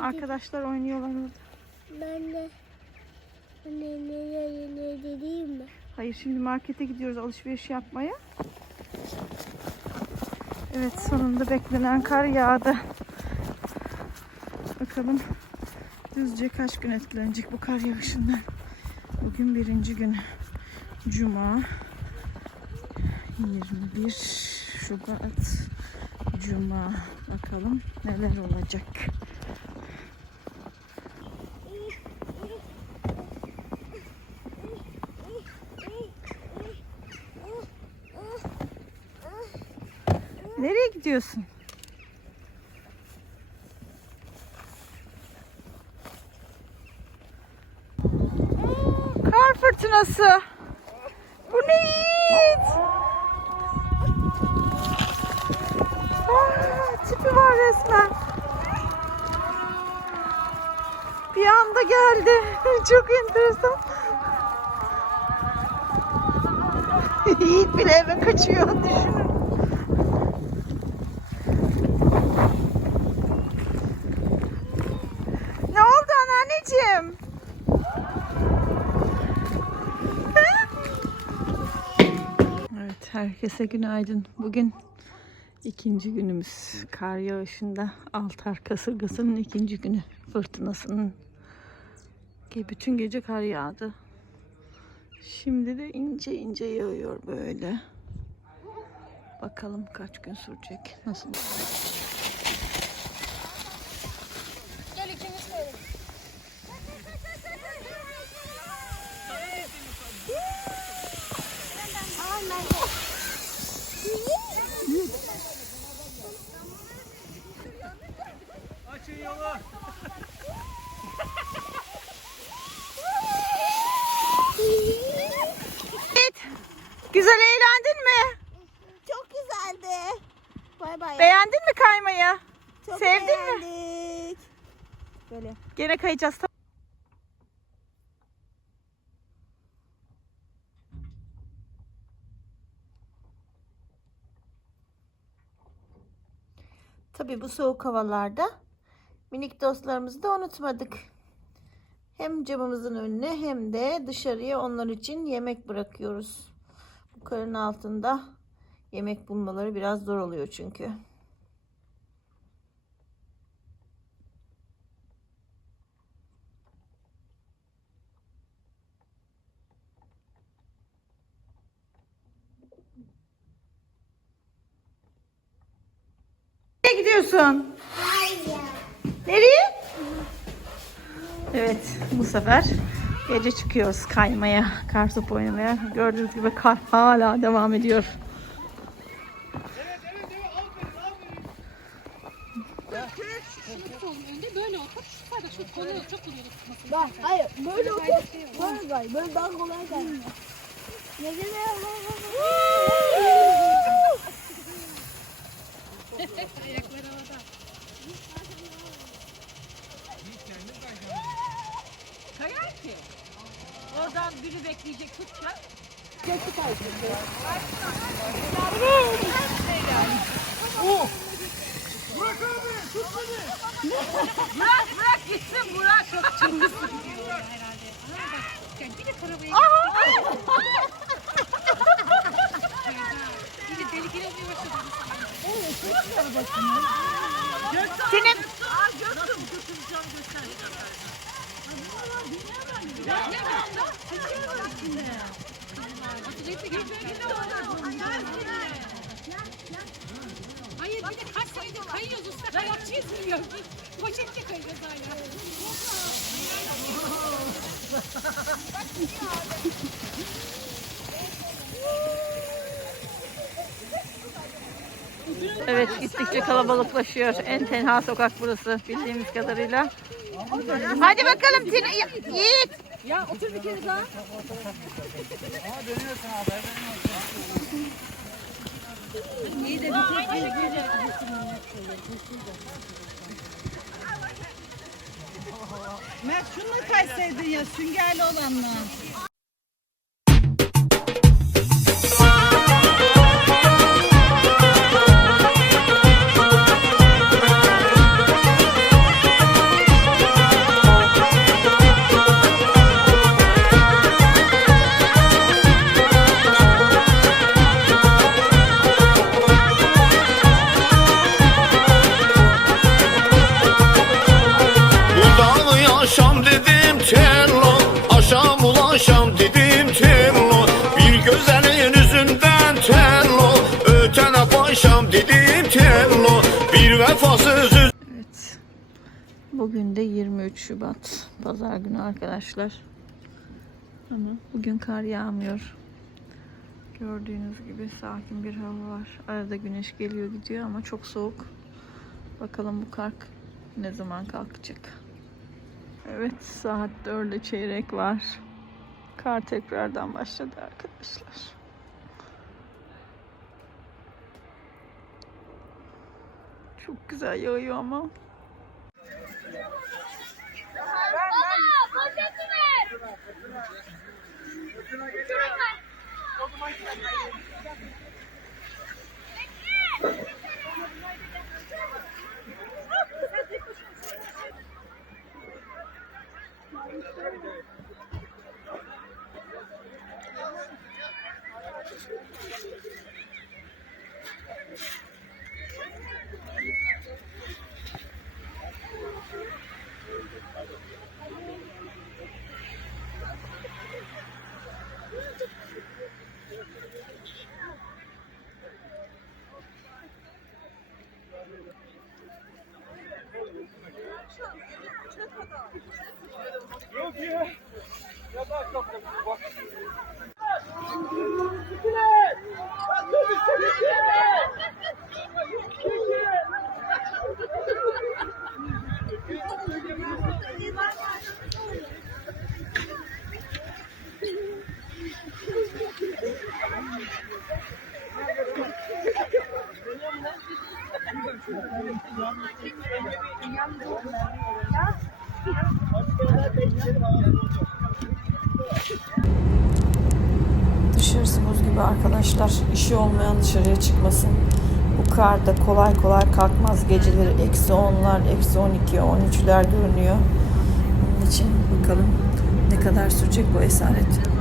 Arkadaşlar oynuyorlar orada. Ben de nereye ne dediğim mi? Hayır şimdi markete gidiyoruz alışveriş yapmaya. Evet sonunda beklenen kar yağdı. Bakalım Düzce kaç gün etkilenecek bu kar yağışından. Bugün birinci gün. Cuma. 21 Şubat. Cuma. Bakalım neler olacak. Nereye gidiyorsun? Kar fırtınası. Bu ne Yiğit? Tipi var resmen. Bir anda geldi. Çok enteresan. Yiğit bile eve kaçıyor. Düşünün. Ne oldu anneanneciğim? Evet, herkese günaydın. Bugün ikinci günümüz. Kar yağışında Altar kasırgasının ikinci günü. Fırtınasının. Ki bütün gece kar yağdı. Şimdi de ince ince yağıyor böyle. Bakalım kaç gün sürecek. Nasıl? Gel ikimiz koyalım. Açın yolu. Evet. Güzel eğlendin mi? Çok güzeldi. Bay bay. Beğendin mi kaymayı? Çok sevdin mi? beğendik. Böyle. Gene kayacağız. Tabii bu soğuk havalarda minik dostlarımızı da unutmadık. Hem camımızın önüne hem de dışarıya onlar için yemek bırakıyoruz. Karın altında yemek bulmaları biraz zor oluyor çünkü. Nereye gidiyorsun? Nereye? Evet bu sefer gece çıkıyoruz kaymaya, kartopu oynamaya. Gördüğünüz gibi kar hala devam ediyor. Bak hayır böyle otur. Böyle kay. Böyle daha kolay kay. Ne güzel. Kayar ki. Oradan biri bekleyecek tutacak. Burak abi tut beni. Bırak bırak gitsin Burak çok çılgınsın. Evet gittikçe kalabalıklaşıyor. En tenha sokak burası bildiğimiz kadarıyla. Hadi bakalım Yiğit. Ya otur bir kere daha. Aa dönüyorsun abi. İyi de bir tek Mert şununla kaysaydın ya süngerli olanla. Evet. Bugün de 23 Şubat. Pazar günü arkadaşlar. Ama bugün kar yağmıyor. Gördüğünüz gibi sakin bir hava var. Arada güneş geliyor gidiyor ama çok soğuk. Bakalım bu kar ne zaman kalkacak. Evet saat 4'e çeyrek var. Kar tekrardan başladı arkadaşlar. Çok güzel yağıyor ama. Dışarısı buz gibi arkadaşlar. İşi olmayan dışarıya çıkmasın. Bu kar da kolay kolay kalkmaz. Geceleri eksi 10'lar, eksi 12, 13'ler görünüyor. Onun için bakalım ne kadar sürecek bu esaret.